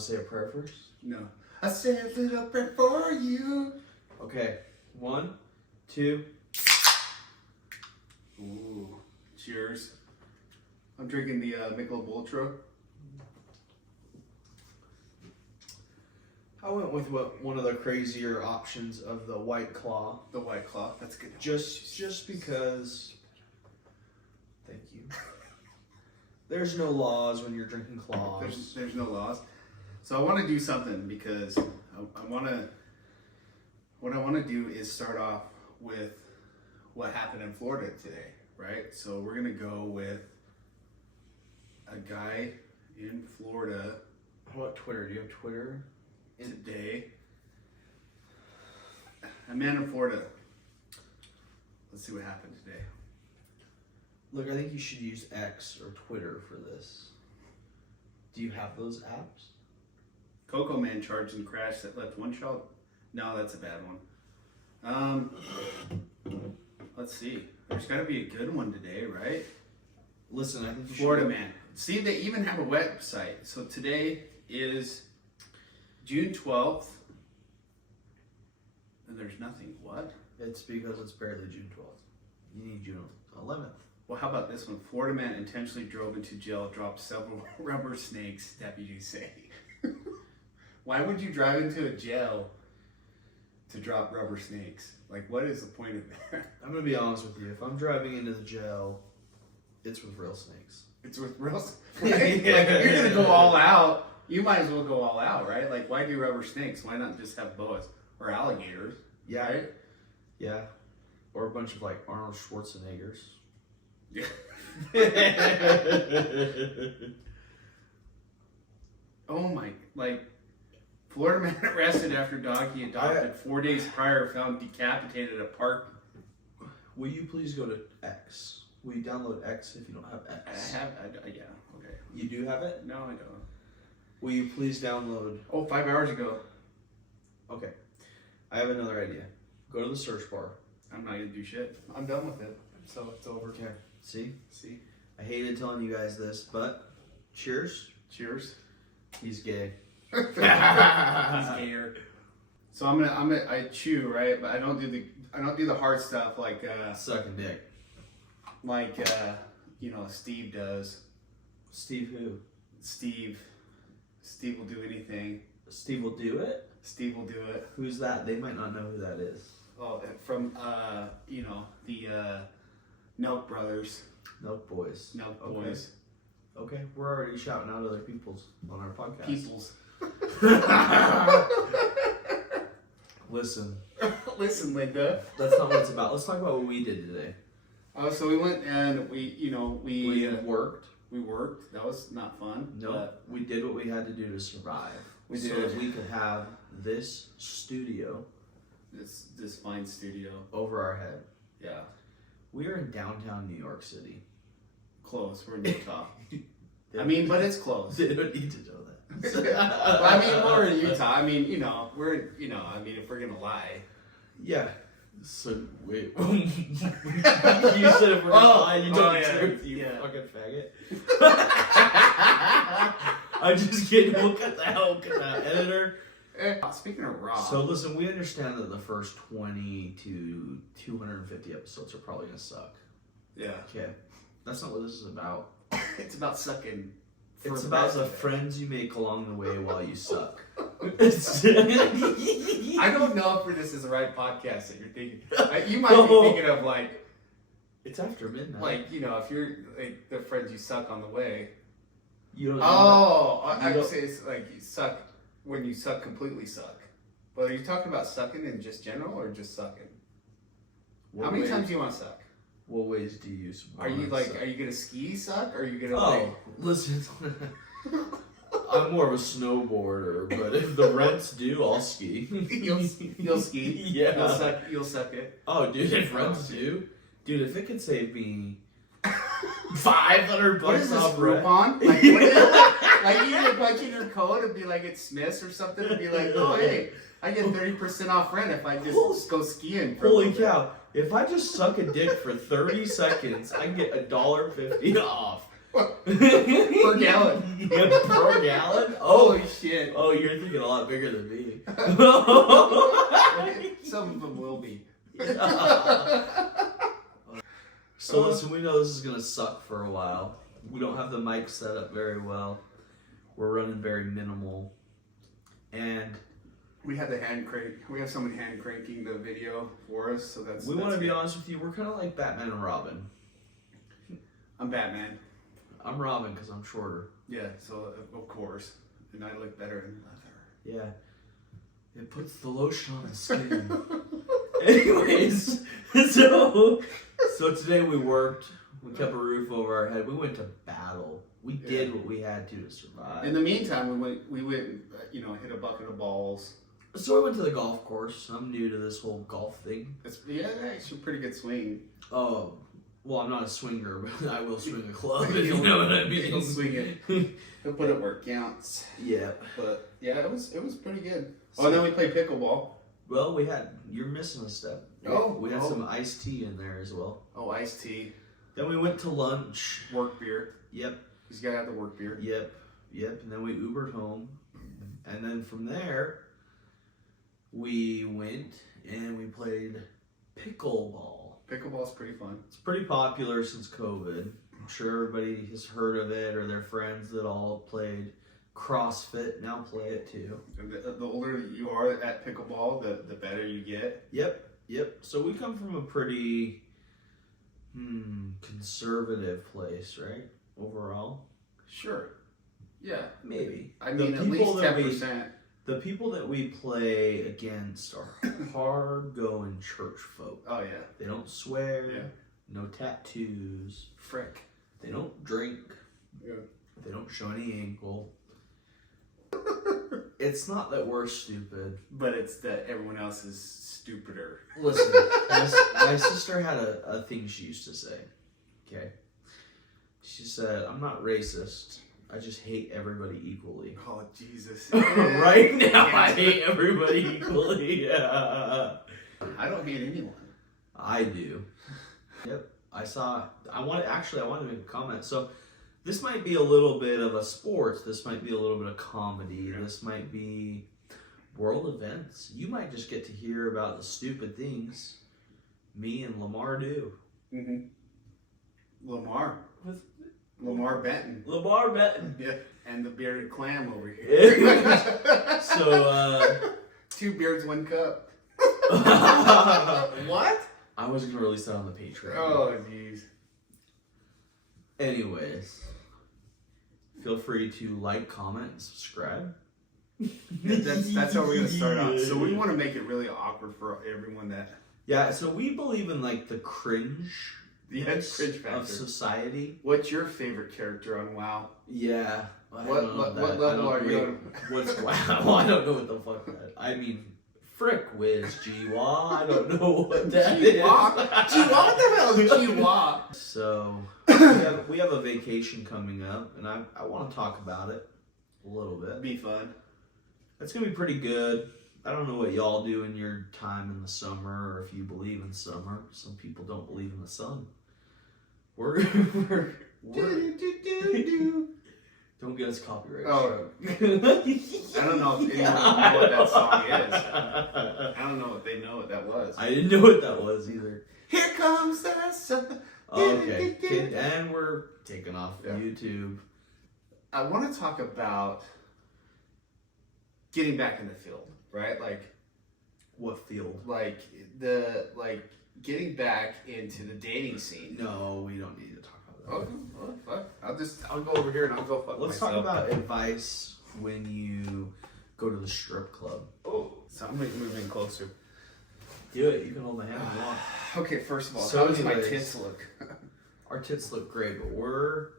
to say a prayer first? No. I say a little prayer for you. Okay. 1, 2. Ooh. Cheers. I'm drinking the Michelob Ultra. I went with one of the crazier options of the White Claw. The White Claw. That's good. Just because. Thank you. There's no laws when you're drinking claws. There's no laws. So I want to do something because I want to. What I want to do is start off with what happened in Florida today, right? So we're gonna go with a guy in Florida. How about Twitter? Do you have Twitter? Today, a man in Florida. Let's see what happened today. Look, I think you should use X or Twitter for this. Do you have those apps? Coco Man charged and crashed that left one child. No, that's a bad one. Let's see. There's got to be a good one today, right? Listen, I think you Florida should... Man. See, they even have a website. So today is June 12th. And there's nothing. What? It's because it's barely June 12th. You need June 11th. Well, how about this one? Florida man intentionally drove into jail, dropped several rubber snakes, deputies say. Why would you drive into a jail to drop rubber snakes? Like, what is the point of that? I'm going to be honest with you. If I'm driving into the jail, it's with real snakes. It's with real snakes? Like, if you're going to go all out, you might as well go all out, right? Like, why do rubber snakes? Why not just have boas? Or alligators, Yeah. right? Yeah. Or a bunch of, like, Arnold Schwarzeneggers. Yeah. Oh my, like, Florida man arrested after dog he adopted 4 days prior found decapitated at a park. Will you please go to X? Will you download X if you don't have X? Yeah, okay. You do have it? No, I don't. Will you please download? Oh, 5 hours ago. Okay. I have another idea. Go to the search bar. I'm not gonna do shit. I'm done with it. So it's over. Okay. See? See? I hated telling you guys this, but cheers. Cheers. He's gay. He's gayer. So I chew, right? But I don't do the hard stuff like Sucking dick. like Steve does. Steve who? Steve will do anything. Steve will do it? Steve will do it. Who's that? They might not know who that is. Oh, from the Nelk Brothers. Milk Boys. Nelk Okay. Boys. Okay, we're already shouting out other people's on our podcast. Peoples. Listen. Listen, Linda. That's not what it's about. Let's talk about what we did today. Oh, so we went and we worked. We worked. That was not fun. No, we did what we had to do to survive. We so did. that we could have this studio. This fine studio. Over our head. Yeah. We are in downtown New York City. Close. We're in Utah. I mean, but it's close. They don't need to know that. Well, I mean, we're in Utah. I mean, we're if we're gonna lie. Yeah. So wait. You said if we're gonna lie, you told the truth, you fucking faggot. I'm just kidding. We'll cut that out. Cut that editor. Speaking of raw. So listen, we understand that the first 20 to 250 episodes are probably gonna suck. Yeah. Okay. That's not what this is about. It's about sucking. It's about the friends you make along the way while you suck. I don't know if this is the right podcast that you're thinking. You might be thinking of like. It's after midnight. Like if you're like the friends you suck on the way. You don't. I would say it's like you suck when you suck completely suck. But are you talking about sucking in just general or just sucking? How many times do you want to suck? What ways do you use? Are you gonna ski suck or are you gonna listen. I'm more of a snowboarder, but if the rents do, I'll ski. You'll ski? Yeah. You'll suck it. Oh, dude, if rents do? Dude, if it could save me $500 what is this, off rent. Groupon? Like, what is it? Like you get a bunch in your code and be like it's Smith's or something and be like, oh hey, I get 30% off rent if I just go skiing for Holy cow. If I just suck a dick for 30 seconds, I can get $1.50 off. Per gallon. Yeah, per gallon? Holy shit. Oh, you're thinking a lot bigger than me. Some of them will be. So listen, we know this is gonna suck for a while. We don't have the mic set up very well. We're running very minimal, and we had the hand crank. We have someone hand cranking the video for us, so that's. We want to be honest with you. We're kind of like Batman and Robin. I'm Batman. I'm Robin because I'm shorter. Yeah, so of course, and I look better in leather. Yeah, it puts the lotion on the skin. Anyways, so today we worked. We kept a roof over our head. We went to battle. We did what we had to survive. In the meantime, we went, hit a bucket of balls. So I went to the golf course. I'm new to this whole golf thing. It's actually a pretty good swing. Oh, well, I'm not a swinger, but I will swing a club if you know what I mean. He'll swing it. He'll put it where it counts. Yeah. But yeah, it was pretty good. Oh, and then we played pickleball. Well, you're missing a step. We had some iced tea in there as well. Oh, iced tea. Then we went to lunch. Work beer. Yep. He's got to have the work beer. Yep. And then we Ubered home. And then from there, we went and we played pickleball. Pickleball's pretty fun. It's pretty popular since COVID. I'm sure everybody has heard of it, or their friends that all played CrossFit now play it too. The older you are at pickleball, the better you get. Yep. So we come from a pretty conservative place, right? Overall. Sure. Yeah. Maybe. I mean, at least 10%. The people that we play against are hard going church folk. Oh yeah. They don't swear. Yeah. No tattoos. Frick. They don't drink. Yeah. They don't show any ankle. It's not that we're stupid, but it's that everyone else is stupider. Listen, my sister had a thing she used to say. Okay. She said, "I'm not racist. I just hate everybody equally." Oh, Jesus. Right now, I hate everybody equally. Yeah. I don't hate anyone. I do. Yep. I wanted to make a comment. So, this might be a little bit of a sports. This might be a little bit of comedy. Yeah. This might be world events. You might just get to hear about the stupid things me and Lamar do. Mm-hmm. Lamar Benton. Lamar Benton. Yeah. And the bearded clam over here. So, 2 beards, 1 cup. What? I was going to release that on the Patreon. Oh, jeez. Anyways, feel free to like, comment, and subscribe. That's how we're going to start off. So we want to make it really awkward for everyone that... Yeah, so we believe in like the cringe... cringe factor of society. What's your favorite character on WoW? Yeah. What level are you on? What's WoW? I don't know what the fuck that... I mean, frick whiz, G-Wa. I don't know what that is. G-Wa? What the hell is G-Wa? So, we have a vacation coming up, and I want to talk about it a little bit. Be fun. It's going to be pretty good. I don't know what y'all do in your time in the summer, or if you believe in summer. Some people don't believe in the sun. We're don't get us copyright. Oh. I don't know if anyone knows what that song is. I don't know if they know what that was. I didn't know what that was either. Here comes the sun. Okay, and we're taking off YouTube. I want to talk about getting back in the field, right? Like, what field? Like getting back into the dating scene. No, we don't need to talk about that. Okay, well, fuck. I'll go over here and I'll go fuck Let's myself. talk about advice when you go to the strip club. Oh, so I'm moving closer. Do it. You can hold my hand and walk. Okay, first of all, so how does my tits look? Our tits look great, but we're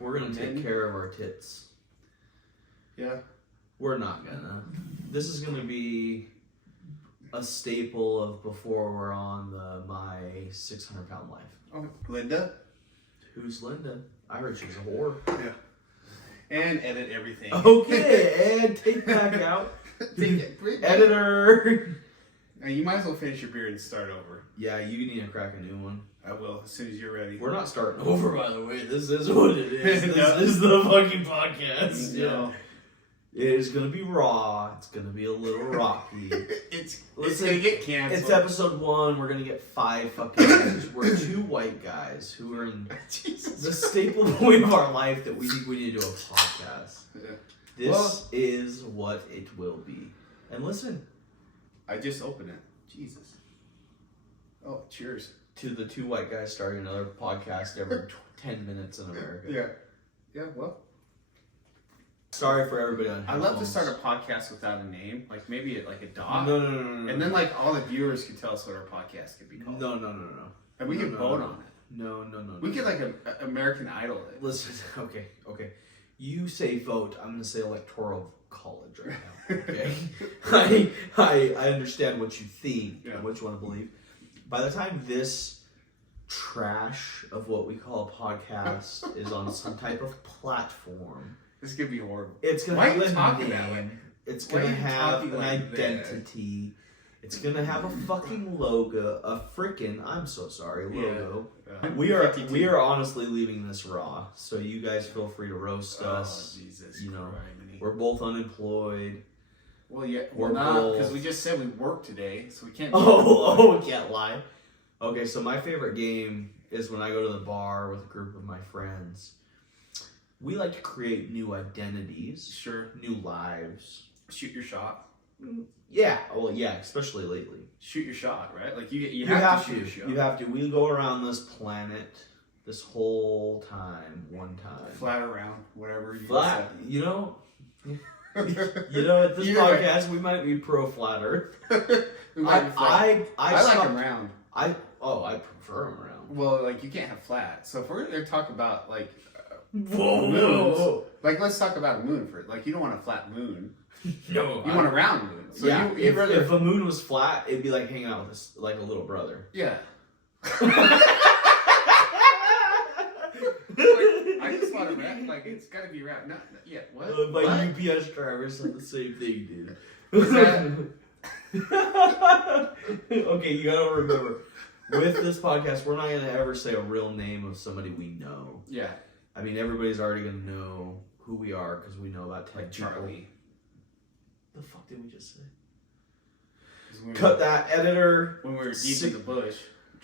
gonna take care of our tits. Yeah. We're not gonna. This is gonna be a staple of before we're on my 600-pound life. Oh, Linda? Who's Linda? I heard she's a whore. Yeah. And edit everything. Okay, and take back out. Take it. Editor. And you might as well finish your beer and start over. Yeah, you need to crack a new one. I will, as soon as you're ready. We're not starting over, by the way. This is what it is. This is the fucking podcast. No. It is going to be raw. It's going to be a little rocky. It's going to get canceled. It's episode 1. We're going to get 5 fucking guys. We're 2 white guys who are in the staple point of our life that we think we need to do a podcast. Yeah. This is what it will be. And listen. I just opened it. Jesus. Oh, cheers. To the 2 white guys starting another podcast every 10 minutes in America. Yeah. Yeah, well. Sorry for everybody on I'd love to start a podcast without a name. Like maybe like a dog. No. And then like all the viewers could tell us what our podcast could be called. No. And we could vote on it. No. We could like a American Idol it. Listen, okay. You say vote, I'm going to say electoral college right now, okay? I understand what you think and what you want to believe. By the time this trash of what we call a podcast is on some type of platform, this could be horrible. it's going to have a that way? name. It's going to have an identity. It's going to have a fucking logo, a freaking, I'm so sorry, logo. Yeah. We are honestly leaving this raw, so you guys feel free to roast us. Jesus, you know, criminy. we're both unemployed. Well, yeah, we're not because we just said we worked today, so we can't. We can't lie. Okay, so my favorite game is when I go to the bar with a group of my friends. We like to create new identities, new lives. Shoot your shot. Yeah, especially lately. Shoot your shot, right? Like you have to shoot your shot. You have to. We go around this planet this whole time, one time. Flat around, whatever you flat. You know, at this podcast we might be pro flat Earth. I like them round. I prefer them round. Well, like you can't have flat. So if we're gonna talk about like whoa, like let's talk about a moon for like you don't want a flat moon. No, you want a round moon. So yeah, if a moon was flat, it'd be like hanging out with this, like a little brother. Yeah. I just want to round. Like it's got to be round. Not yeah. What? My UPS driver said the same thing, dude. Okay, you gotta remember, with this podcast, we're not gonna ever say a real name of somebody we know. Yeah. I mean, everybody's already gonna know who we are because we know about Ted Charlie. The fuck did we just say? Cut that, editor. When we were deep in the bush,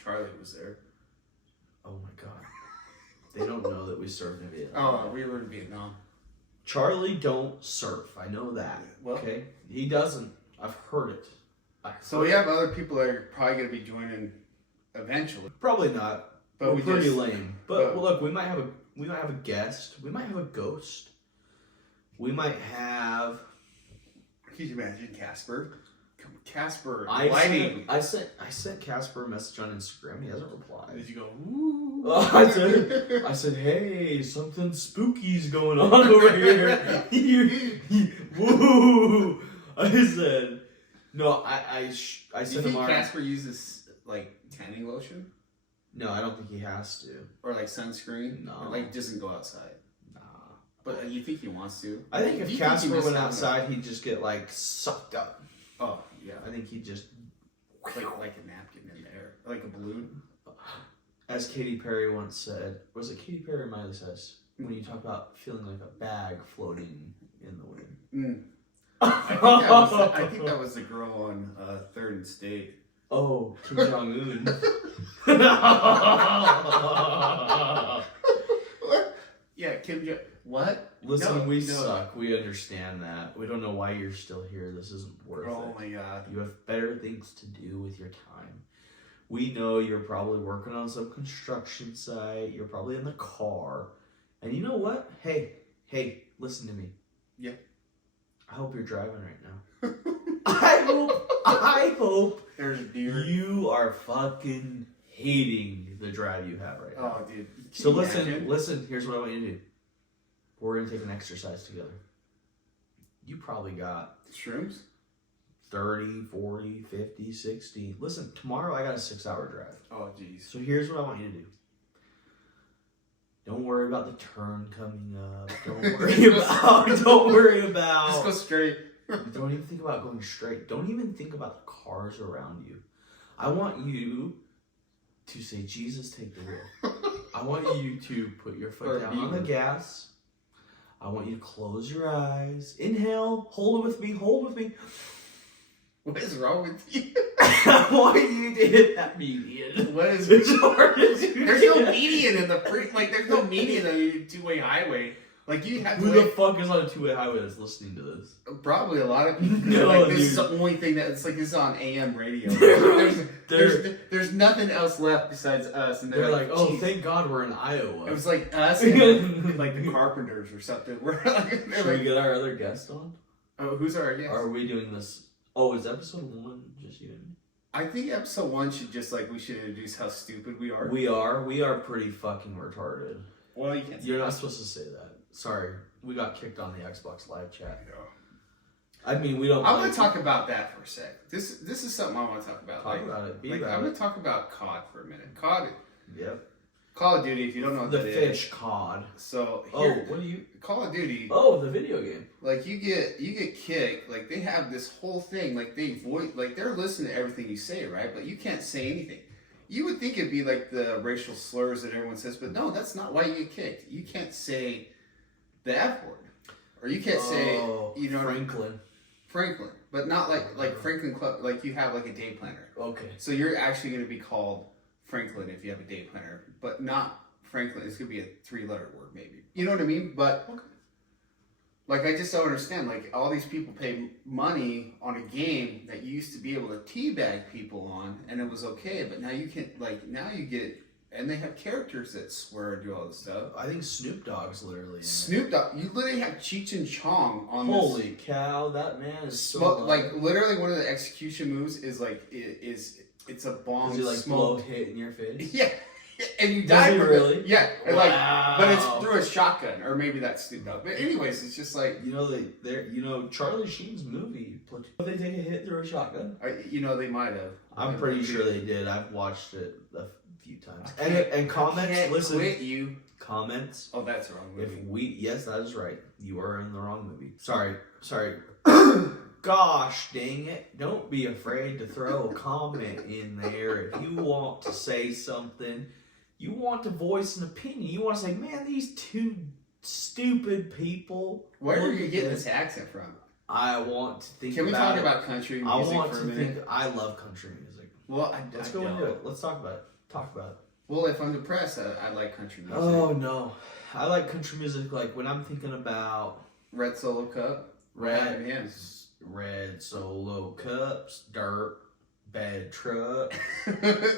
Charlie was there. Oh my god. They don't know that we served in Vietnam. Oh, we were in Vietnam. Charlie don't surf. I know that. Well, okay? He doesn't. I've heard it. So we have other people that are probably going to be joining eventually. Probably not. But we're pretty lame. But well, look, we might have a guest. We might have a ghost. We might have. Could you imagine Casper? Casper, I sent Casper a message on Instagram. He hasn't replied. Did you go? Ooh. I said, hey, something spooky's going on over here. Woo! I said, no. I sent him. Do you think Casper uses like tanning lotion? No, I don't think he has to. Or like sunscreen? No. Or like doesn't go outside? Nah. But you think he wants to? I think if Casper went outside, he'd just get like sucked up. Oh, yeah. I think he'd just... Like a napkin in the air. Like a balloon. As Katy Perry once said, was it Katy Perry or Miley Cyrus? When you talk about feeling like a bag floating in the wind. I think that was the girl on 3rd and State. Oh, Kim Jong-un. Yeah, Kim Jong... What? Listen, we suck. We understand that. We don't know why you're still here. This isn't worth it. Oh my god. You have better things to do with your time. We know you're probably working on some construction site. You're probably in the car. And you know what? Hey, listen to me. Yeah. I hope you're driving right now. I hope there's a deer. You are fucking hating the drive you have right now. Oh, dude. So listen, here's what I want you to do. We're going to take an exercise together. You probably got... Shrooms? 30, 40, 50, 60. Listen, tomorrow I got a 6-hour drive. Oh, jeez. So here's what I want you to do. Don't worry about the turn coming up. Don't worry about... Just go straight. Don't even think about going straight. Don't even think about the cars around you. I want you to say, Jesus, take the wheel. I want you to put your foot down on the gas. I want you to close your eyes. Inhale. Hold it with me. Hold it with me. What is wrong with you? I want you to hit that median. What is There's no median in the there's no median on a two-way highway. Like you have to. Who the fuck is on a two-way highway that's listening to this? Probably a lot of people. No, like this dude. is the only thing that's like this is on AM radio. There's nothing else left besides us, and They're like, oh, "Geez." thank God we're in Iowa. It was like us and like the Carpenters or something. We're like, Should we get our other guest on? oh, who's our guest? Are we doing this? Oh, is episode 1 just you and me? I think episode 1 should just like we should introduce how stupid we are. We are pretty fucking retarded. Well, you can't. You're not supposed to say that. Sorry, we got kicked on the Xbox Live chat. I mean, we don't. I want to talk about that for a sec. This is something I want to talk about. Talk about it. I'm going to talk about COD for a minute. COD. Yep. Call of Duty. If you don't know what The that fish is. cod. So here, what do you? Call of Duty. Oh, the video game. Like you get kicked. Like they have this whole thing. Like they're listening to everything you say, right? But you can't say anything. You would think it'd be like the racial slurs that everyone says, but no, that's not why you get kicked. You can't say the F word, or you can't say Franklin, but not like Franklin Club. Like you have like a day planner. Okay. So you're actually going to be called Franklin if you have a day planner, but not Franklin. It's going to be a 3-letter word, maybe. You know what I mean? But okay. Like I just don't understand. Like all these people pay money on a game that you used to be able to teabag people on, and it was okay. But now you can't. Like now you get. And they have characters that swear and do all this stuff. I think Snoop Dogg's literally in Snoop Dogg. You literally have Cheech and Chong on Holy this. cow, that man is so like literally one of the execution moves is like it's a bomb. Does he like smoke. blow hit in your face? Yeah. And you die Does he from really? it. Yeah. And Wow. but it's through a shotgun. Or maybe that's Snoop Dogg. But anyways, it's just like Charlie Sheen's movie. Did they take a hit through a shotgun? they might have. I'm pretty sure they did. I've watched it a few times. And comments, listen. Quit you. Comments. Oh, that's the wrong movie. Yes, that is right. You are in the wrong movie. Sorry. Gosh dang it. Don't be afraid to throw a comment in there if you want to say something. You want to voice an opinion. You want to say, man, these two stupid people. Where are you getting this accent from? I want to think Can we talk about country music for a minute? I love country music. Well, let's go into it. Let's talk about it. Talk about it. Well, if I'm depressed, I like country music. Oh, no. I like country music like when I'm thinking about... Red Solo Cup. Red Solo Cups, dirt, bad truck.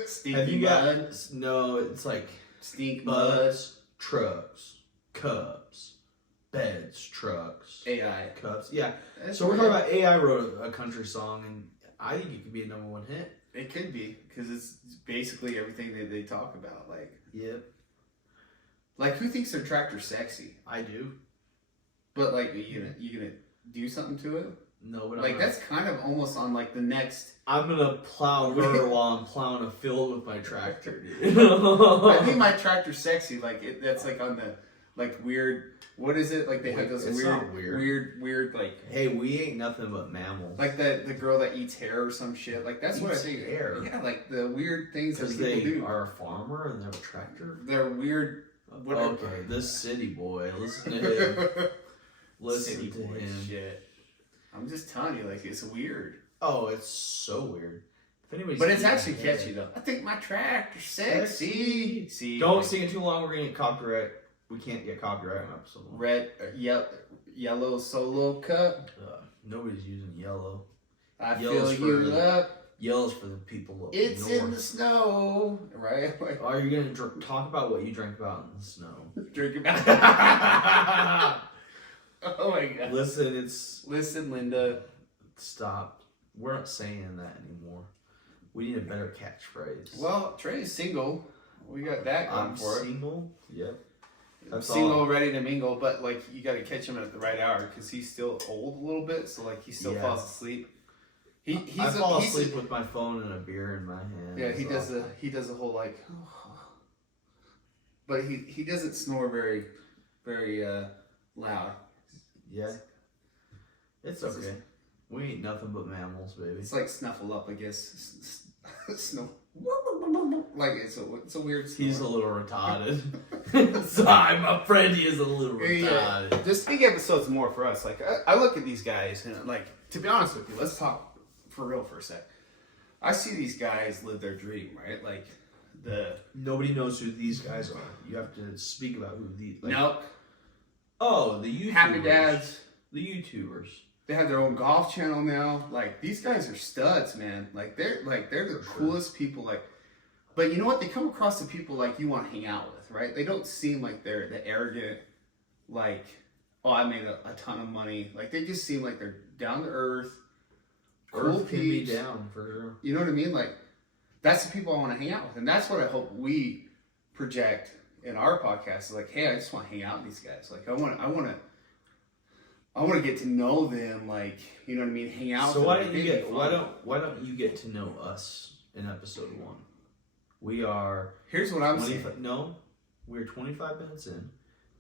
Stinky mud. No, it's like stink butts, trucks, cups, beds, trucks, AI cups. Yeah. So we're talking about AI wrote a country song, and I think it could be a #1 hit. It could be because it's basically everything that they talk about. Like, yep. Like, who thinks their tractor's sexy? I do. But like, you gonna do something to it? No, but like that's kind of almost on like the next. I'm gonna plow her while I'm plowing a field with my tractor, dude. I think my tractor's sexy. Like that's like on the like weird. What is it? Like they have those weird like. Hey, we ain't nothing but mammals. Like the girl that eats hair or some shit. Like that's what I think. Hair. Yeah, like the weird things that people they do. Are a farmer and they have a tractor. They're weird. Whatever. Okay, this city boy. Listen to him. Listen city to boy him. Shit. I'm just telling you, like it's weird. Oh, it's so weird. But it's actually catchy though. I think my tractor's sexy. See, don't sing it too long. We're gonna get copyright. We can't get copyright on episode 1. Red, yellow Solo Cup. Nobody's using yellow. I fill you up. Yellow's for the people up It's north. in the snow, right? Are you gonna talk about what you drank about in the snow? Drink about. Oh my god! Listen, Linda. Stop. We're not saying that anymore. We need a better catchphrase. Well, Trey's single. We got that going for it. I'm single. Yep. I'm single, ready to mingle, but like you got to catch him at the right hour because he's still old a little bit, so like he still falls asleep. I fall asleep with my phone and a beer in my hand. Yeah, he does a whole like, but he doesn't snore very loud. Yeah, it's okay. We ain't nothing but mammals, baby. It's like snuffle up, I guess. Snuff. Like it's a weird snore. He's a little retarded. Sorry, my friend, he is a little retarded. Yeah. This big episode's more for us. Like I look at these guys and like, to be honest with you, let's talk for real for a sec. I see these guys live their dream, right? Like nobody knows who these guys are. You have to speak about who these. Like, nope. Oh, the YouTubers. Happy Dads. The YouTubers. They have their own golf channel now. Like these guys are studs, man. Like they're the coolest people. Like, but you know what? They come across the people like you want to hang out with, right? They don't seem like they're the arrogant, like, oh, I made a ton of money. Like they just seem like they're down to earth, cool peeps. Down for sure. You know what I mean? Like that's the people I want to hang out with, and that's what I hope we project in our podcast. Like, hey, I just want to hang out with these guys. Like I want to get to know them, like, you know what I mean, hang out. So with why them. don't you get why don't you get to know us in episode 1? We are. Here's what I'm saying. No, we're 25 minutes in.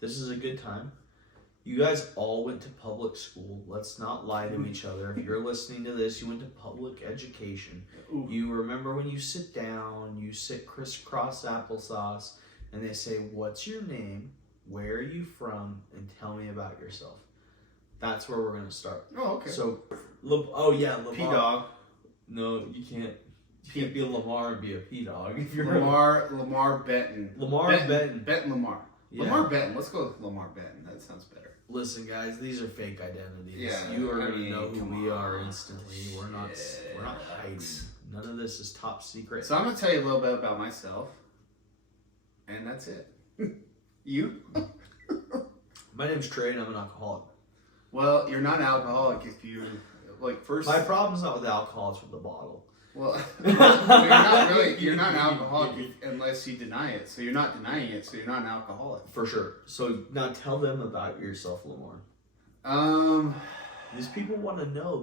This is a good time. You guys all went to public school. Let's not lie to each other. If you're listening to this, you went to public education. Ooh. You remember when you sit down, you sit crisscross applesauce, and they say, "What's your name? Where are you from? And tell me about yourself." That's where we're gonna start. Oh, okay. So, Lamar. P-Dog. No, you can't. You can't be a Lamar and be a P-Dog. If you're Lamar Benton. Benton. Benton Lamar. Yeah. Lamar Benton. Let's go with Lamar Benton. That sounds better. Listen, guys, these are fake identities. Yeah, You already know who we are on. instantly. We're not hiding. None of this is top secret. So I'm gonna tell you a little bit about myself, and that's it. You? My name's Trey, and I'm an alcoholic. Well, you're not an alcoholic if you like first. My problem's not with alcohol; it's with the bottle. Well, you're not an alcoholic unless you deny it. So you're not denying it, so you're not an alcoholic. For sure. So now tell them about yourself, Lamar. These people want to know.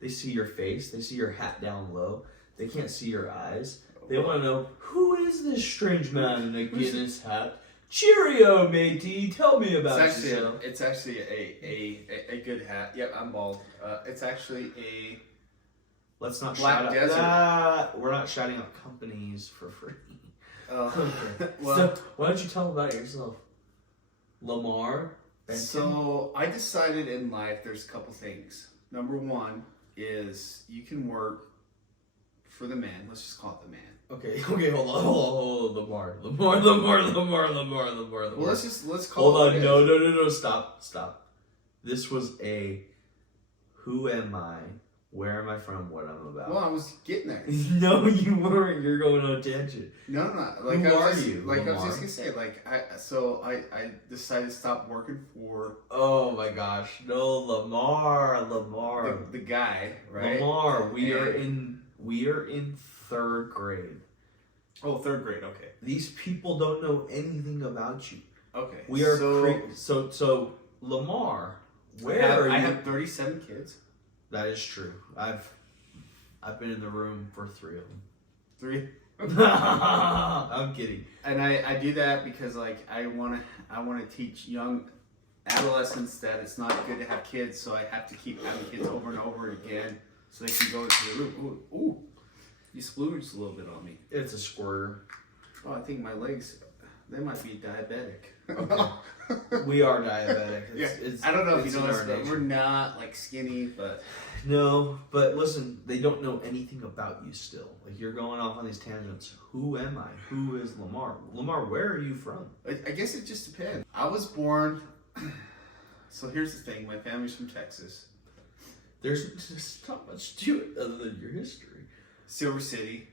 They see your face. They see your hat down low. They can't see your eyes. They want to know, who is this strange man in a Guinness hat? Cheerio, matey. Tell me about yourself. It's actually a good hat. Yep, I'm bald. It's actually a... Let's not Black shout Desert. out. We're not shouting out companies for free. Okay. Well, so, why don't you tell about yourself, Lamar Benton? So I decided in life there's a couple things. Number one is you can work for the man. Let's just call it the man. Okay, hold on, Lamar. Well, let's call Hold it. on, no, stop. This was a who am I? Where am I from? What I'm about. Well, I was getting there. No, you weren't. You're going on a tangent. No. Like, who are you? Like Lamar? I was just gonna say, like I decided to stop working for. Oh my gosh, no, Lamar. The guy, right? Lamar, we are in 3rd grade. Oh, 3rd grade. Okay. These people don't know anything about you. Okay. We are so Lamar. Where are you? I have 37 kids. That is true. I've been in the room for 3 of them. 3. I'm kidding. And I do that because like I wanna teach young adolescents that it's not good to have kids, so I have to keep having kids over and over again so they can go into the room. Ooh, you splooged a little bit on me. It's a squirter. Oh, I think my legs, they might be diabetic. Okay. We are diabetic. I don't know if you know this, our but nature. we're not like skinny, but No, but listen, they don't know anything about you still. Like you're going off on these tangents. Who am I? Who is Lamar? Lamar, where are you from? I guess it just depends. I was born. So here's the thing: my family's from Texas, There's just not much to it other than your history. Silver City,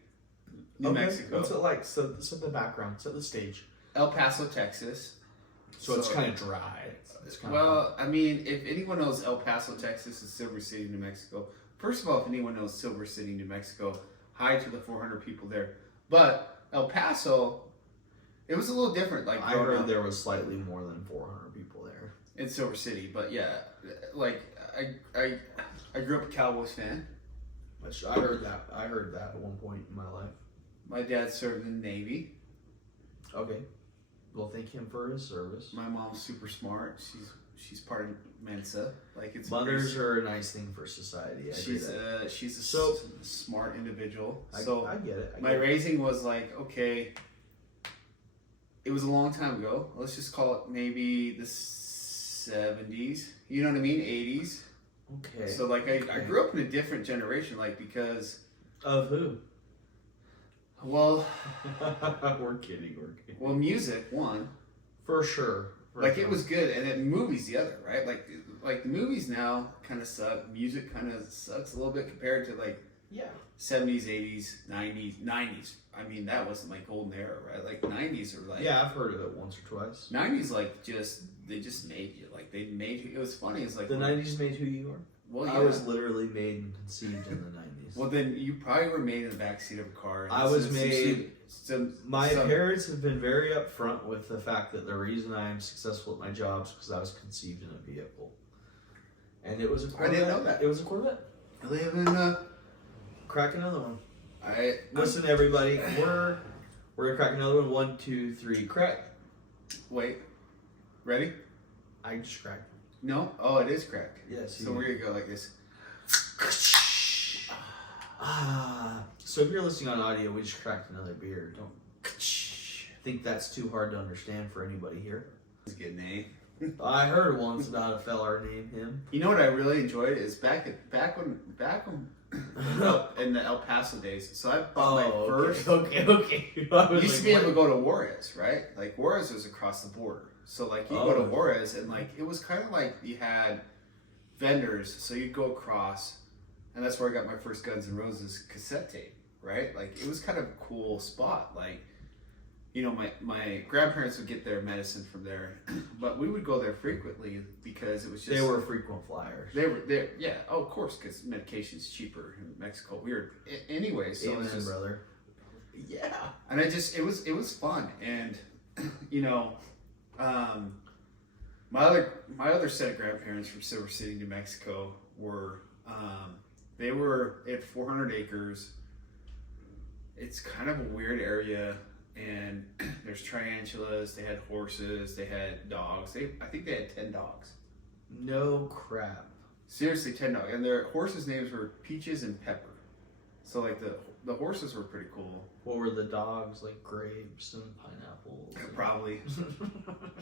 New Mexico. What's it like? So set the background, set the stage. El Paso, Texas. So it's kind of dry. It's kind Well, I mean, if anyone knows El Paso, Texas, and Silver City, New Mexico, first of all, if anyone knows Silver City, New Mexico, hi to the 400 people there. But El Paso, it was a little different. Like I heard there was slightly more than 400 people there. in Silver City, but yeah, like I grew up a Cowboys fan. Which I heard that at one point in my life. My dad served in the Navy. Okay. Well, thank him for his service. My mom's super smart. she's part of Mensa. Like it's mothers are a nice thing for society. She's a smart individual. I get it. My raising was like, okay, it was a long time ago. Let's just call it maybe the 70s. You know what I mean? 80s. Okay. So like I grew up in a different generation, like because of who? Well, we're kidding. Well, music one for sure. It was good, and then movies the other, right? Like the movies now kind of suck. Music kind of sucks a little bit compared to like 70s, 80s, 90s. I mean, that wasn't like golden era, right? Like 90s are like I've heard of it once or twice. 90s they just made you like they made you. It was funny. It's like the 90s made who you are. Well, I was literally made and conceived in the 90s. Well, then you probably were made in the backseat of a car. I was made. My parents have been very upfront with the fact that the reason I am successful at my job is because I was conceived in a vehicle. And it was a Corvette. I didn't know that. It was a Corvette. I live in Crack another one. Listen, everybody. We're gonna crack another one. 1, 2, 3, crack. Wait. Ready? I just cracked. No? Oh, it is cracked. Yes. So we're gonna go like this. So if you're listening on audio, we just cracked another beer. Don't think that's too hard to understand for anybody here. It's a good name. I heard once about a fella named him. You know what I really enjoyed is back when in the El Paso days. So I bought my first. Okay. You used to be able to go to Juarez, right? Like Juarez was across the border. So like you go to Juarez and like it was kind of like you had vendors. So you'd go across, and that's where I got my first Guns N' Roses cassette tape. Right? Like it was kind of a cool spot. Like, you know, my grandparents would get their medicine from there, but we would go there frequently because it was just they were frequent flyers. They were there, yeah. Oh, of course, because medication's cheaper in Mexico. Weird, anyway. So amen, it was just, brother. Yeah. And it was fun, and you know, my other set of grandparents from Silver City, New Mexico, were they had 400 acres. It's kind of a weird area, and there's tarantulas. They had horses. They had dogs. I think they had 10 dogs. No crap. Seriously, 10 dogs, and their horses' names were Peaches and Pepper. So like the horses were pretty cool. What were the dogs, like grapes and pineapples? Probably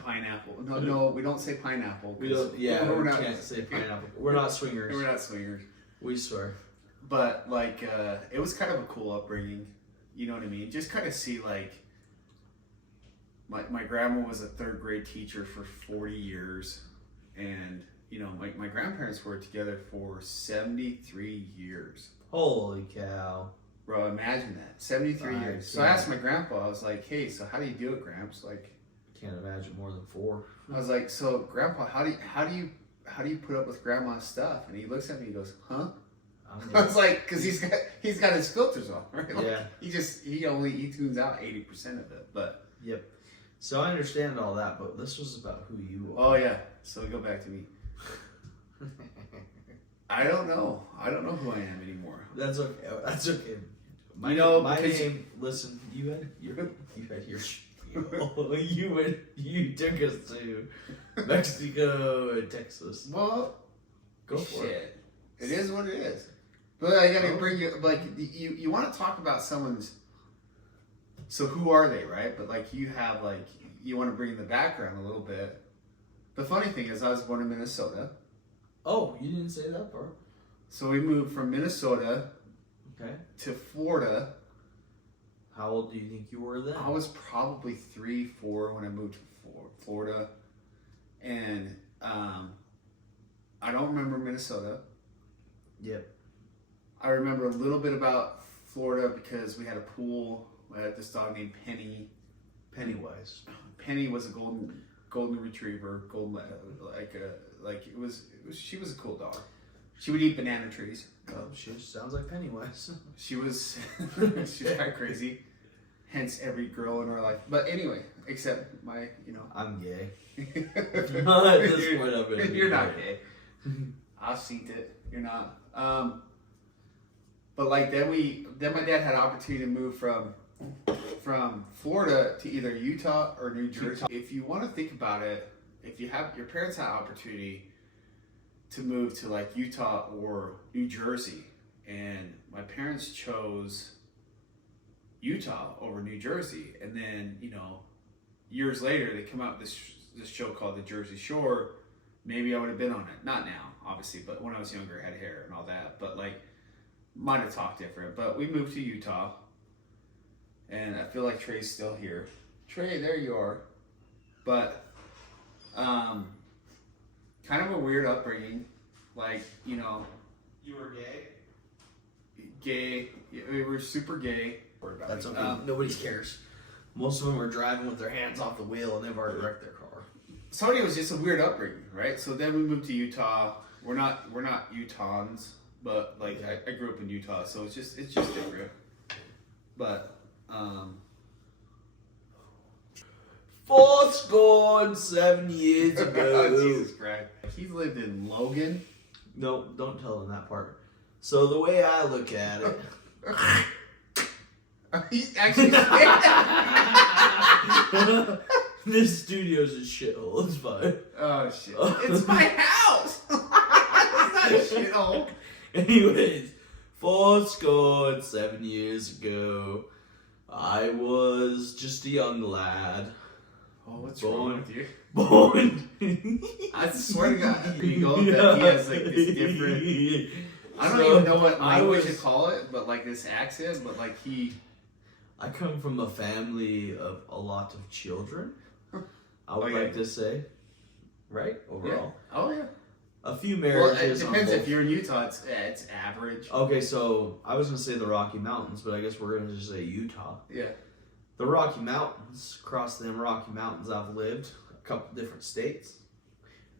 pineapple. No, we don't say pineapple. We don't. Yeah, we can't say pineapple. We're not swingers. We're not swingers. We swear. But like, it was kind of a cool upbringing. You know what I mean? Just kind of see like, my grandma was a 3rd grade teacher for 40 years, and you know my grandparents were together for 73 years. Holy cow. Bro, imagine that. 73 years. So I asked my grandpa, I was like, hey, so how do you do it, Gramps? Like, can't imagine more than 4. I was like, so Grandpa, how do you put up with Grandma's stuff? And he looks at me and goes, huh? I was like, because he's got his filters on, right? Like, yeah. He tunes out 80% of it, but. Yep. So I understand all that, but this was about who you are. Oh yeah. So go back to me. I don't know who I am anymore. That's okay. That's okay. My name. Listen, you had your you took us to Mexico and Texas. Well, go for it. It is what it is. But I gotta bring you like you want to talk about someone's. So who are they, right? But like you have like you want to bring the background a little bit. The funny thing is, I was born in Minnesota. Oh, you didn't say that part. So we moved from Minnesota, to Florida. How old do you think you were then? I was probably 3, 4 when I moved to Florida, and I don't remember Minnesota. Yep. I remember a little bit about Florida because we had a pool. I had this dog named Penny. Pennywise. Penny was a golden retriever, she was a cool dog. She would eat banana trees. Oh, she sounds like Pennywise. She's kind of crazy. Hence every girl in our life. But anyway, except my, I'm gay. At this point, you're not gay. I've seen it. You're not. But like then my dad had an opportunity to move from Florida to either Utah or New Jersey. If you want to think about it, if you have your parents had opportunity to move to like Utah or New Jersey, and my parents chose Utah over New Jersey, and then years later they come out with this show called The Jersey Shore. Maybe I would have been on it, not now obviously, but when I was younger I had hair and all that, but like might have talked different. But we moved to Utah, and I feel like Trey's still here. Trey, there you are. But kind of a weird upbringing, like You were gay. We were super gay. That's okay. Nobody cares. Most of them are driving with their hands off the wheel and they've already wrecked their car. So it was just a weird upbringing, right? So then we moved to Utah. We're not Utahns, but like I grew up in Utah, so it's just different. But 7 years ago. Jesus Christ. He's lived in Logan. No, don't tell them that part. So the way I look at it. He's actually This studio's a shithole. It's fine. Oh shit! It's my house. It's not a shithole. Anyways, 7 years ago, I was just a young lad. Oh, what's wrong with you? Born. I swear to God, Regal, that he has like this different. I don't even know what language to call it, but like this accent, but like I come from a family of a lot of children. I would like to say, right? Overall. Yeah. Oh yeah. A few marriages. Well, it depends if you're in Utah. It's average. Okay, so I was gonna say the Rocky Mountains, but I guess we're gonna just say Utah. Yeah. The Rocky Mountains. Across them Rocky Mountains, I've lived a couple different states,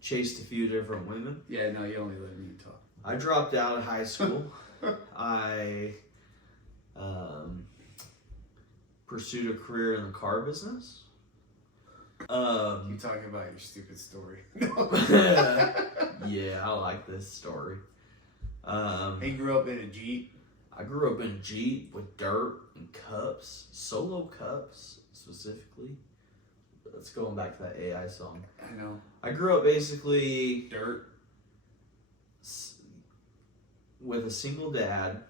chased a few different women. Yeah. No, you only live in Utah. I dropped out of high school. I pursued a career in the car business. You talking about your stupid story? Yeah, I like this story. He grew up in a Jeep. I grew up in a Jeep with dirt and cups, solo cups specifically. Let's go back to that AI song. I know. I grew up basically Dirt. with a single dad.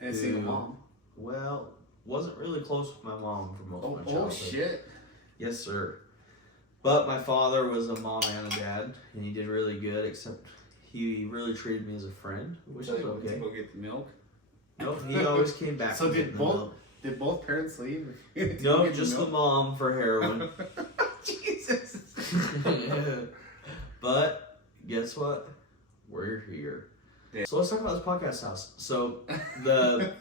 And a single mom. Well, wasn't really close with my mom for most of my childhood. Oh shit. Yes, sir. But my father was a mom and a dad, and he did really good, except he really treated me as a friend, which is okay. Did you go get the milk? Nope, he always came back. So to did both parents leave? No, just the mom for heroin. Jesus. But guess what? We're here. Yeah. So let's talk about this podcast house. So the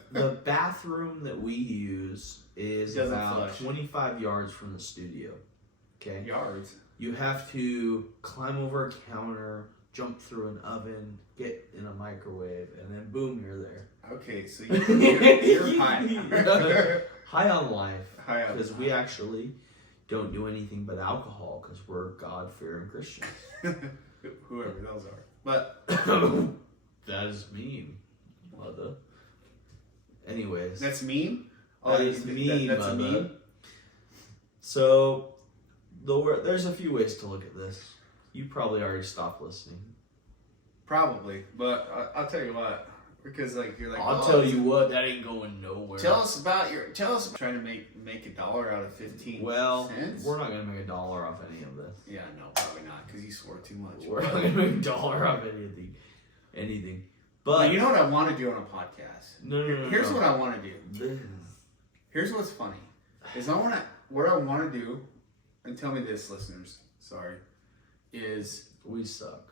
bathroom that we use is about 25 yards from the studio. Okay. Yards. You have to climb over a counter, jump through an oven, get in a microwave, and then boom, you're there. Okay, so you're high. High on life. High on Because we actually don't do anything but alcohol because we're God-fearing Christians. Whoever those are. But that is mean, mother. Anyways. That's mean? That is mean, that's mother. a meme? So, there's a few ways to look at this. You probably already stopped listening. Probably, but I'll tell you what, because like you're like. I'll tell you what, that ain't going nowhere. Tell us about trying to make $1 out of 15 Well, cents. we're not gonna make $1 off any of this. Yeah, no, probably not, because you swore too much. We're not gonna make $1 off anything. But you know what I want to do on a podcast? No. Here's what I want to do. Here's what's funny, is what I want to do, and tell me this, listeners. Sorry, is we suck.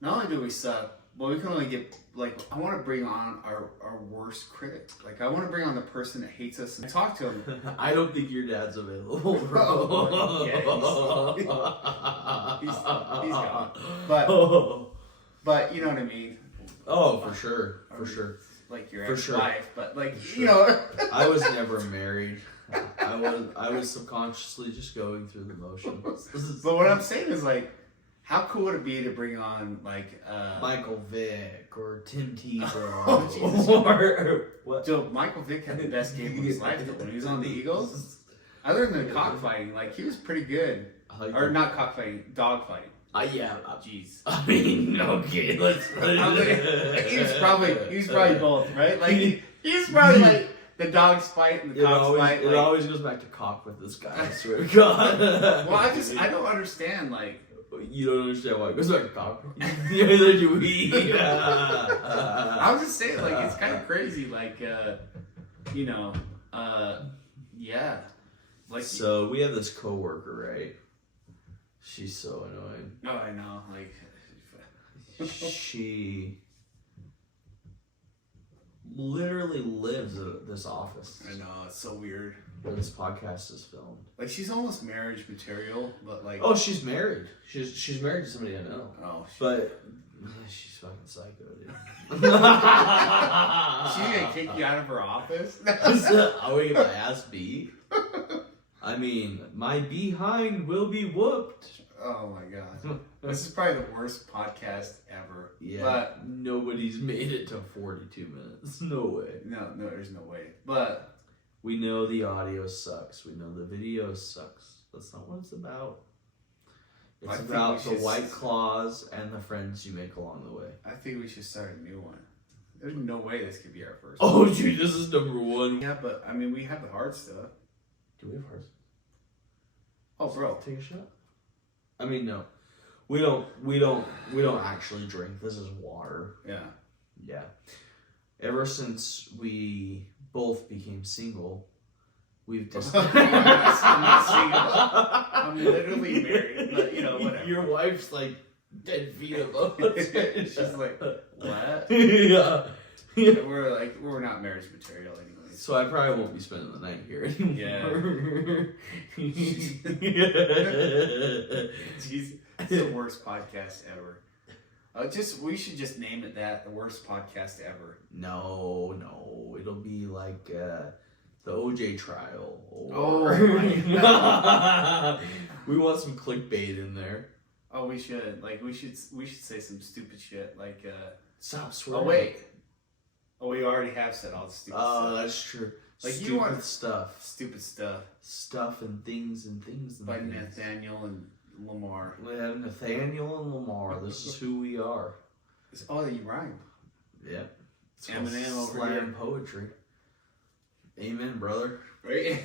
Not only do we suck, but we can only get, like, I want to bring on our worst critic. Like, I want to bring on the person that hates us and talk to him. I don't think your dad's available, bro. Oh, yeah, he's gone. But you know what I mean? Oh, for sure. Like your For ex-wife, but like, For you know. I was never married. I was subconsciously just going through the motions. But what I'm saying is, like, how cool would it be to bring on, like, Michael Vick or Tim Tebow? Oh, Jesus. Or what? Joe, Michael Vick had the best game of his life though, when he was on the Eagles. Other than the cockfighting, like, he was pretty good. Or not cockfighting, dog fighting. Yeah. Jeez. I mean, okay, let's. He was probably both, right? Like he's probably like the dogs fight and the cocks fight. It always goes back to cock with this guy. I swear to God. Well, I don't understand. Like you don't understand why it goes back to cock. Neither do we. I was just saying, like it's kind of crazy. Like yeah. Like so we have this coworker, right? She's so annoying. Oh, I know. Like she literally lives at this office. I know, it's so weird. Where this podcast is filmed. Like she's almost marriage material, but like she's married. She's married to somebody I know. Oh, but she's fucking psycho, dude. She's gonna kick you out of her office. I'll get my ass beat. I mean, my behind will be whooped. Oh my god. This is probably the worst podcast ever. Yeah. But nobody's made it to 42 minutes. No way. No, there's no way. But we know the audio sucks. We know the video sucks. That's not what it's about. It's about the White Claws and the friends you make along the way. I think we should start a new one. There's no way this could be our first one. Oh, dude, this is number one. Yeah, but I mean, we have the hard stuff. Do we have hard stuff? Oh, bro. Take a shot? I mean, no. We don't actually drink. This is water. Yeah. Yeah. Ever since we both became single, we've just... I'm not single. I'm literally married, but whatever. Your wife's like 10 feet above us. She's like, what? Yeah. We're not marriage material anyway. So I probably won't be spending the night here anymore. Yeah. Jeez, it's the worst podcast ever. We should just name it that, the worst podcast ever. No, it'll be like the OJ trial. Oh my God. We want some clickbait in there. Oh, we should. Like we should say some stupid shit like stop swearing. Oh wait. Oh, we already have said all the stupid stuff. Oh, that's true. Like stupid you want stuff. Stupid stuff. Stuff and things and things and by things. Nathaniel and Lamar. Yeah, Nathaniel and Lamar. This is who we are. You rhyme. Yep. It's Eminem over slam here. Poetry. Amen, brother. Right?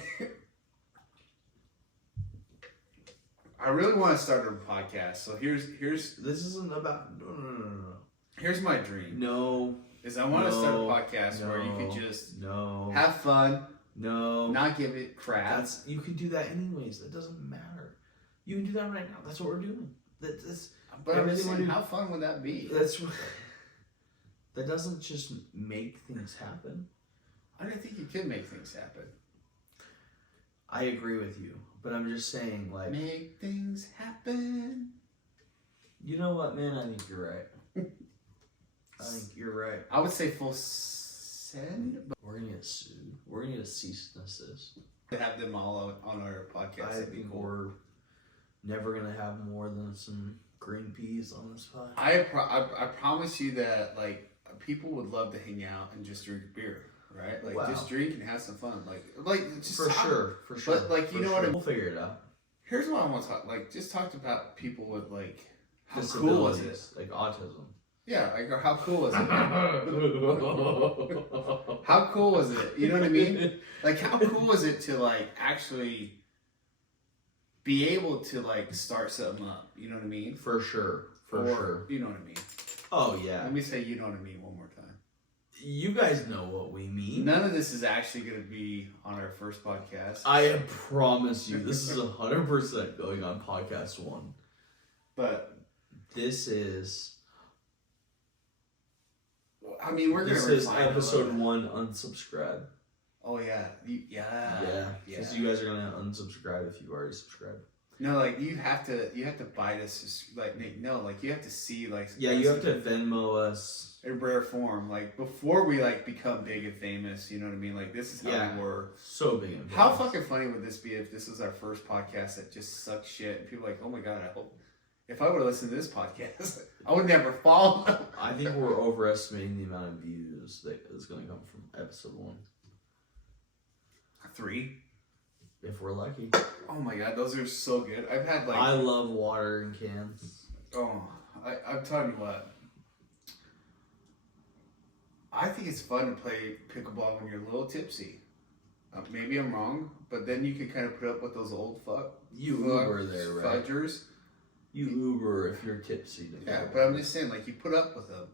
I really want to start a podcast. So here's This isn't about no. Here's my dream. No. Is I want to start a podcast where you could just have fun. No. Not give it crap. You can do that anyways. That doesn't matter. You can do that right now. That's what we're doing. But I'm just saying, how fun would that be? That doesn't just make things happen. I don't think you can make things happen. I agree with you, but I'm just saying, like, make things happen. You know what, man? I think you're right. I think you're right. I would say full send. But we're gonna get sued. We're gonna get a cease and desist. To have them all on our podcast. I think we're never gonna have more than some green peas on this pod. I promise you that like people would love to hang out and just drink beer, right? Like just drink and have some fun, like just for sure. But like you know what? We'll figure it out. Here's what I want to talk. Like just talked about people with like how disabilities, cool was it? Like autism. Yeah, like how cool was it? How cool was it? You know what I mean? Like how cool was it to like actually be able to like start something up? You know what I mean? For sure. Sure. You know what I mean? Oh yeah. Let me say you know what I mean one more time. You guys know what we mean. None of this is actually going to be on our first podcast. I promise you, this is 100% going on podcast 1. But this is. I mean, This is episode 1. Unsubscribe. Oh yeah, yeah. Because you guys are gonna unsubscribe if you've already subscribed. No, like you have to buy this. Like no, like you have to see like. Yeah, you have to Venmo us in rare form, like before we like become big and famous. You know what I mean? Like this is how we were. So big and famous. How fucking funny would this be if this was our first podcast that just sucked shit and people are like, oh my god, I hope. If I would have listened to this podcast, I would never follow them. I think we're overestimating the amount of views that is going to come from episode 1. 3. if we're lucky. Oh my god, those are so good. I've had like I love water in cans. oh, I'm telling you what. I think it's fun to play pickleball when you're a little tipsy. Maybe I'm wrong, but then you can kind of put up with those old Uber there, right? fudgers. You Uber if you're tipsy. Yeah, but I'm just saying, like, you put up with them.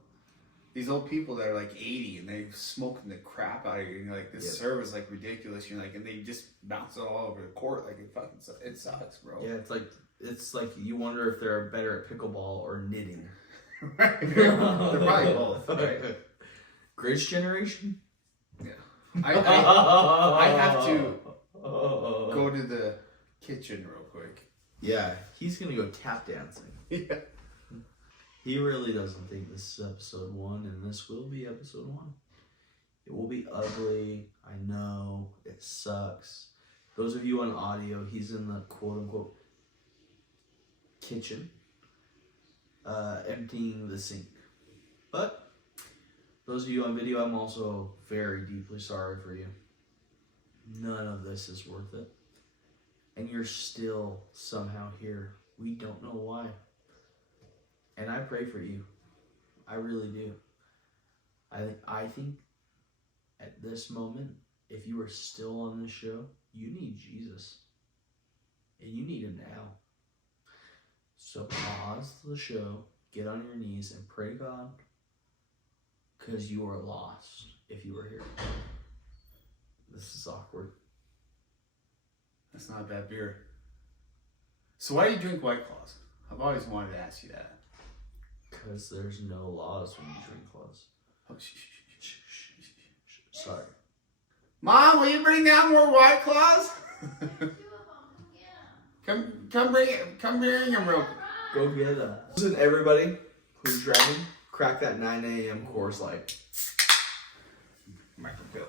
These old people that are like 80 and they're smoking the crap out of you, and you're like, this serve is like ridiculous. You're like, and they just bounce it all over the court, like it sucks, bro. Yeah, it's like you wonder if they're better at pickleball or knitting. Right. They're probably both. Right? Greatest generation. Yeah. I have to go to the kitchen real quick. Yeah, he's gonna go tap dancing. Yeah. He really doesn't think this is episode 1, and this will be episode 1. It will be ugly. I know. It sucks. Those of you on audio, he's in the quote-unquote kitchen, emptying the sink. But those of you on video, I'm also very deeply sorry for you. None of this is worth it. And you're still somehow here. We don't know why. And I pray for you. I really do. I think at this moment, if you are still on this show, you need Jesus. And you need him now. So pause the show, get on your knees, and pray to God. Because you are lost if you were here. This is awkward. That's not a bad beer. So why do you drink White Claws? I've always wanted to ask you that. Because there's no laws when you drink claws. Oh, Sorry. Mom, will you bring down more White Claws? Come bring them real quick. Go get them. Listen, everybody who's driving, crack that 9 a.m. course light. Microphone.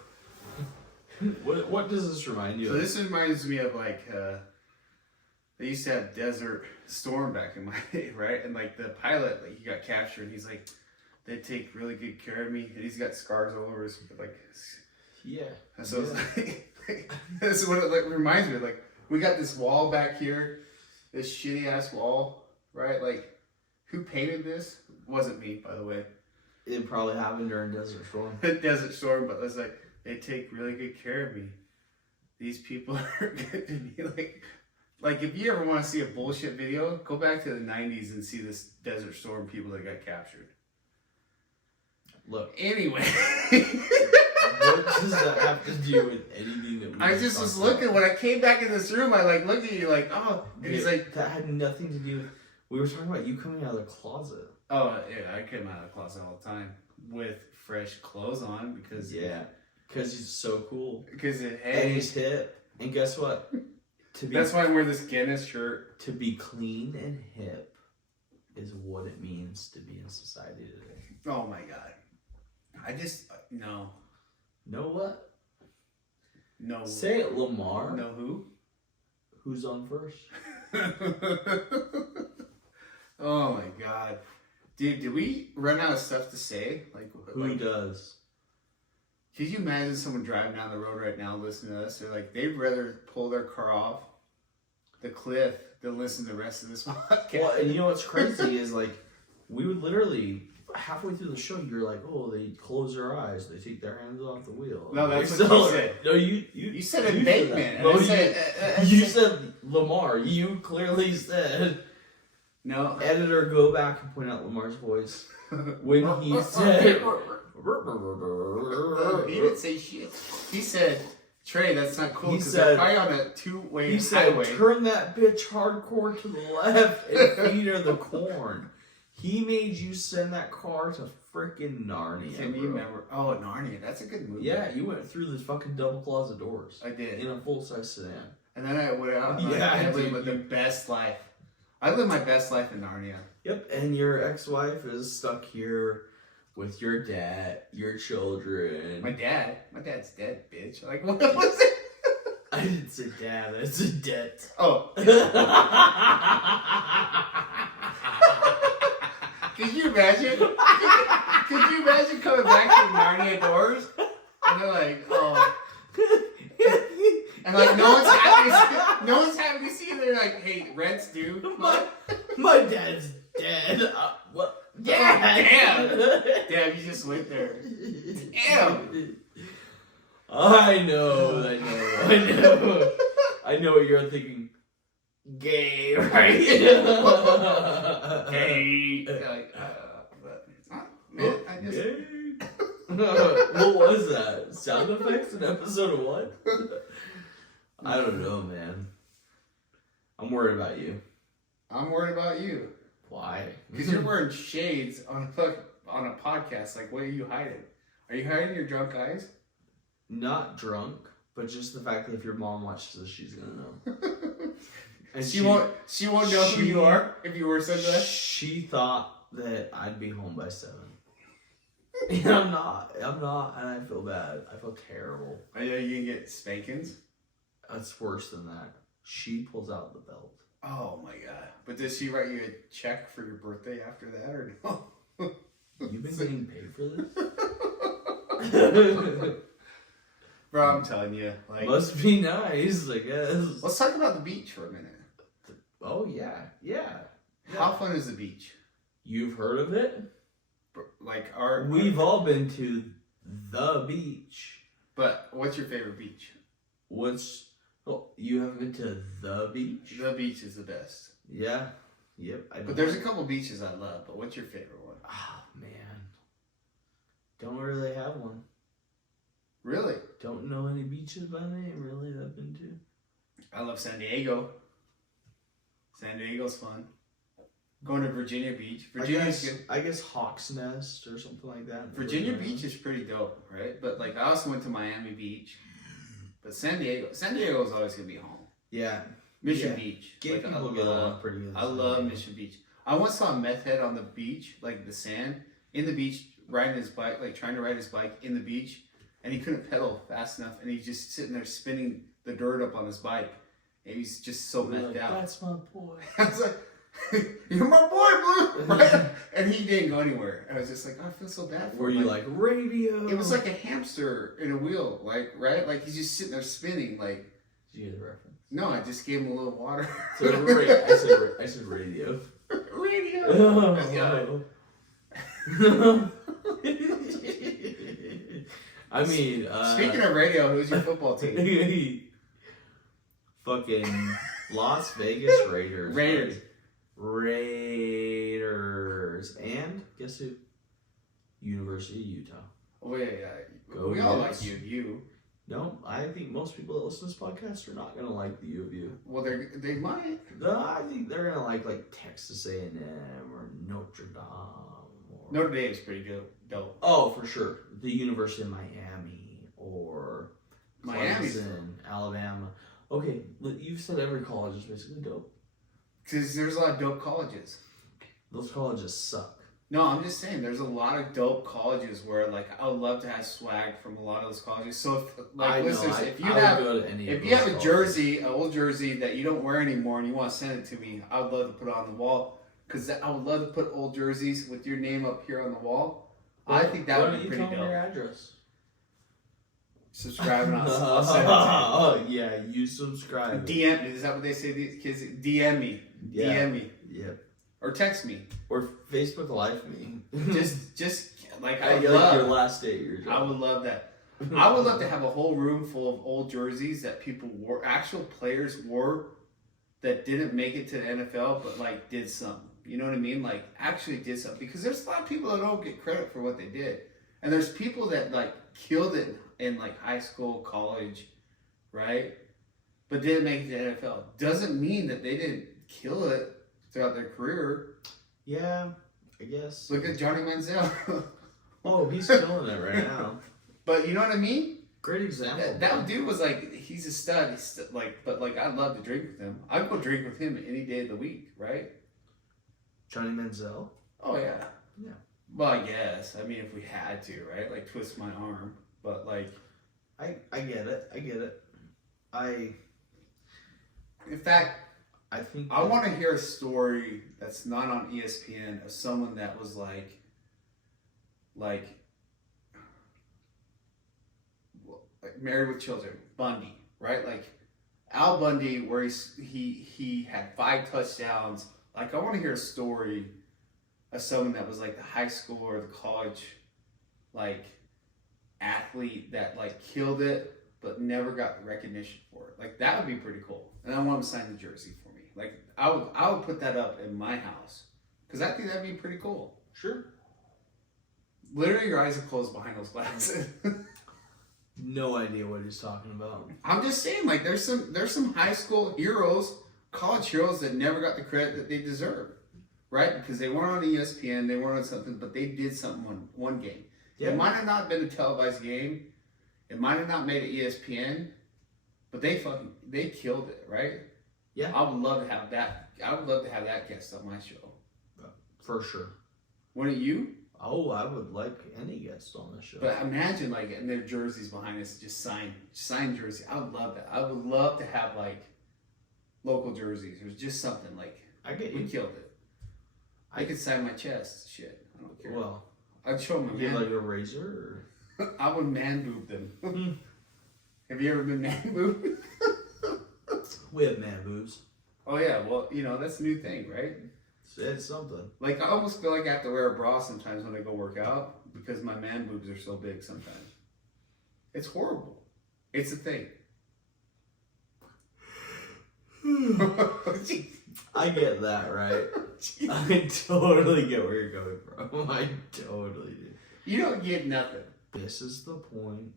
What does this remind you So of? this reminds me of like they used to have Desert Storm back in my day, right? And like the pilot, like he got captured, and he's like, they take really good care of me, and he's got scars all over his like. Yeah. And so it's like this is what it like reminds me of. Like we got this wall back here, this shitty ass wall, right? Like who painted this? Wasn't me, by the way. It probably happened during Desert Storm. Desert Storm, but it's like they take really good care of me. These people are good to me. Like if you ever want to see a bullshit video, go back to the 90s and see this Desert Storm people that got captured. Look. Anyway. What does that have to do with anything that we I just was looking, when I came back in this room, I like looked at you like, oh. And he's like. That had nothing to do with, we were talking about you coming out of the closet. Oh, yeah, I came out of the closet all the time with fresh clothes on because. Yeah. Because he's so cool. Because and he's hip. And guess what? That's why I wear this Guinness shirt. To be clean and hip is what it means to be in society today. Oh my god. I just, no. Know what? No. Say it, Lamar. No who? Who's on first? Oh my god. Dude, did we run out of stuff to say? Who does? Could you imagine someone driving down the road right now listening to us? They're like, they'd rather pull their car off the cliff than listen to the rest of this podcast. Well, and you know what's crazy is like, we would literally, halfway through the show, you're like, oh, they close their eyes, they take their hands off the wheel. No, that's what you said. No, you said embankment. No, you said Lamar. You clearly said. No. Editor, go back and point out Lamar's voice when he said. He didn't say shit. He said, Trey, that's not cool because they're probably on a two-way He said, highway. turn that bitch hardcore to the left and feed her the corn. He made you send that car to frickin' Narnia. Can you remember? Oh, Narnia. That's a good movie. Yeah, you went through those fucking double closet doors. I did. In a full-size sedan. And then I went out and I lived the best life. I lived my best life in Narnia. Yep, and your ex-wife is stuck here with your dad, your children. My dad's dead, bitch. Like, what was it? I didn't say dad, I said debt. Oh. Could you imagine? Could you imagine coming back to the Narnia doors? And they're like, oh. And like, no one's happy to is dead. What? Damn. Damn, you just went there. Damn. I know. I know what you're thinking. Gay, right? Gay. I just. What was that? Sound effects in episode 1? I don't know, man. I'm worried about you. I'm worried about you. Why? Because you're wearing shades on a podcast. Like, what are you hiding? Are you hiding your drunk eyes? Not drunk, but just the fact that if your mom watches this, she's gonna know. And She won't know who you are if you wear sunglasses. She thought that I'd be home by 7. And I'm not, and I feel bad. I feel terrible. I know you can get spankings. It's worse than that. She pulls out the belt. Oh my god! But does she write you a check for your birthday after that, or no? You've been getting paid for this? Bro, I'm telling you, like, Must be nice, I guess. let's talk about the beach for a minute. Oh, yeah. How fun is the beach? You've heard of it? Like, We've all been to the beach. But what's your favorite beach? You haven't been to the beach? The beach is the best. Yeah. Yep. But there's a couple beaches I love. But what's your favorite one? Oh, man. Don't really have one. Really? Don't know any beaches by name, really, that I've been to. I love San Diego. San Diego's fun. Going to Virginia Beach. I guess Hawk's Nest or something like that. Virginia Beach is pretty dope, right? But like, I also went to Miami Beach. But San Diego is always gonna be home. Yeah. Mission Beach. Gay people get along pretty good. I love Mission Beach. I once saw a meth head on the beach, like the sand, in the beach, riding his bike, like trying to ride his bike in the beach, and he couldn't pedal fast enough, and he's just sitting there spinning the dirt up on his bike, and he's just so methed out. That's my boy. I was like, "You're my boy, Blue," right? And he didn't go anywhere. I was just like, oh, I feel so bad for him. Were you like radio? It was like a hamster in a wheel, like, right? Like, he's just sitting there spinning, like. Did you get the reference? No, I just gave him a little water. So I said radio. Radio. Oh. I mean, speaking of radio, who's your football team? Fucking Las Vegas Raiders. Raiders. And guess who? University of Utah. Oh, yeah. Go we all Utes. like U. No, I think most people that listen to this podcast are not going to like the U of U. Well, they might. I think they're going to like Texas A&M or Notre Dame. Notre Dame's pretty dope. Oh, for sure. The University of Miami or Miami's Clemson, Alabama. Okay, you've said every college is basically dope. Because there's a lot of dope colleges. Those colleges suck. No, I'm just saying there's a lot of dope colleges where, like, I would love to have swag from a lot of those colleges. So, if, like, listeners, if you have a jersey, an old jersey that you don't wear anymore and you want to send it to me, I would love to put it on the wall. Because I would love to put old jerseys with your name up here on the wall. I think that would be pretty dope. Why don't you tell me your address? Subscribe and I'll send it to you. Oh, yeah, you subscribe. DM, is that what they say these kids? DM me. Yeah. DM me. Yep. Or text me. Or Facebook Live me. just like I would love your last day of your job. I would love that. I would love to have a whole room full of old jerseys that people wore, actual players wore, that didn't make it to the NFL, but like did something. You know what I mean? Like actually did something. Because there's a lot of people that don't get credit for what they did, and there's people that like killed it in like high school, college, right? But didn't make it to the NFL. Doesn't mean that they didn't kill it throughout their career. Yeah, I guess. Look at Johnny Manziel. Oh, he's killing it right now. But you know what I mean? Great example. That dude was like, he's a stud. But I'd love to drink with him. I'd go drink with him any day of the week, right? Johnny Manziel? Oh, yeah. Yeah. Well, I guess. I mean, if we had to, right? Like, twist my arm. But, like... I get it. In fact, I think... I want to hear a story that's not on ESPN of someone that was, like married with children. Bundy, right? Like, Al Bundy, where he had 5 touchdowns, Like, I want to hear a story of someone that was like the high school or the college, like, athlete that like killed it, but never got recognition for it. Like, that would be pretty cool. And I want him to sign the jersey for me. Like, I would put that up in my house because I think that'd be pretty cool. Sure. Literally, your eyes are closed behind those glasses. No idea what he's talking about. I'm just saying, like, there's some high school heroes, college heroes that never got the credit that they deserve, right? Because they weren't on ESPN, they weren't on something, but they did something one game. Yeah. It might have not been a televised game, it might have not made it ESPN, but they killed it, right? Yeah. I would love to have that. I would love to have that guest on my show. For sure. Wouldn't you? Oh, I would like any guest on this show. But imagine, like, and their jerseys behind us, just signed jersey. I would love that. I would love to have, like, local jerseys or just something like. I get you. We killed it. I could sign my chest. Shit, I don't care. Well, I'd show them. You like a razor? Or... I would man boob them. Have you ever been man boobed? We have man boobs. Oh yeah, well, you know, that's a new thing, right? It's something. Like, I almost feel like I have to wear a bra sometimes when I go work out because my man boobs are so big sometimes. It's horrible. It's a thing. I get that, right? I totally get where you're going from. I totally do. You don't get nothing. This is the point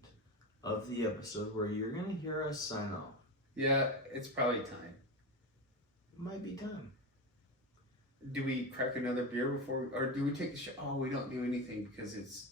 of the episode where you're going to hear us sign off. Yeah, it's probably time. It might be time. Do we crack another beer before, or do we take the shot? Oh, we don't do anything because it's